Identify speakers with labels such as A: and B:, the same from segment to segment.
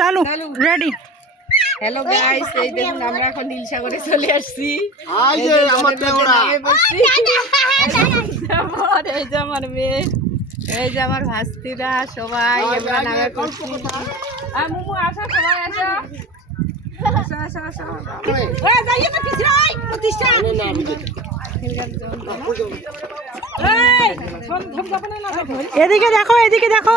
A: চালু
B: চালু।
A: Ready
B: hello guys এই দেখুন আমরা এখন নীলসাগরে চলে আসছি।
C: আই
B: এই
C: যে আমার দেওরা।
B: এই যে আমার মেয়ে এই যে আমার ভাস্তিরা সবাই আমরা নামে করছি আর মুমু আসো সবাই আসো।
A: এদিকে দেখো এদিকে দেখো।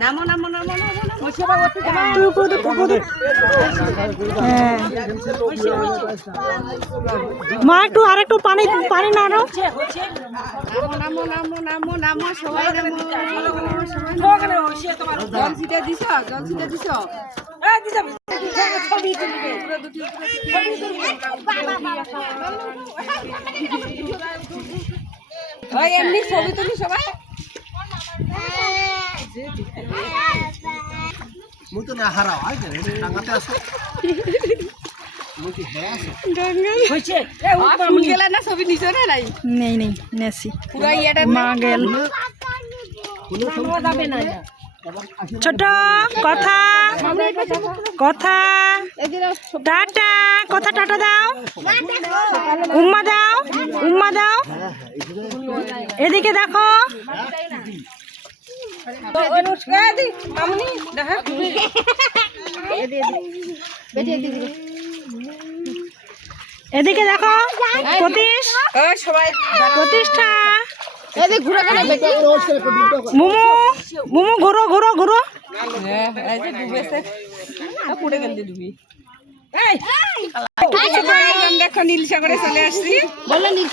A: নামো নামো নামো নামো দে। হ্যাঁ মা একটু আর একটু পানি পানি না নাও
B: নামো নামো নামো নামো সবাই নামো। জল ছিটে দিছ জল দিছ? এমনি ছবি তুলি সবাই?
C: মুই তো না হারাও আই যে টাঙ্গাতে আসো। মুই কি হ্যাঁ আসো?
B: আর ফুল গেলে না ছবি নিছ না নাই?
A: নেই নেই নেছি।
B: পুরা ইয়েটা
A: মা গেল। ছোট কথা। কথা। টাটা। কথা টাটা দাও। উম্মা দাও। উম্মা দাও। এদিকে দেখো। এদিকে দেখো প্রতিশ প্রতিষ্ঠা মুমু মুমু ঘুরো ঘুরো ঘুরো
B: নীল সাগরে চলে আসছি বলো নীল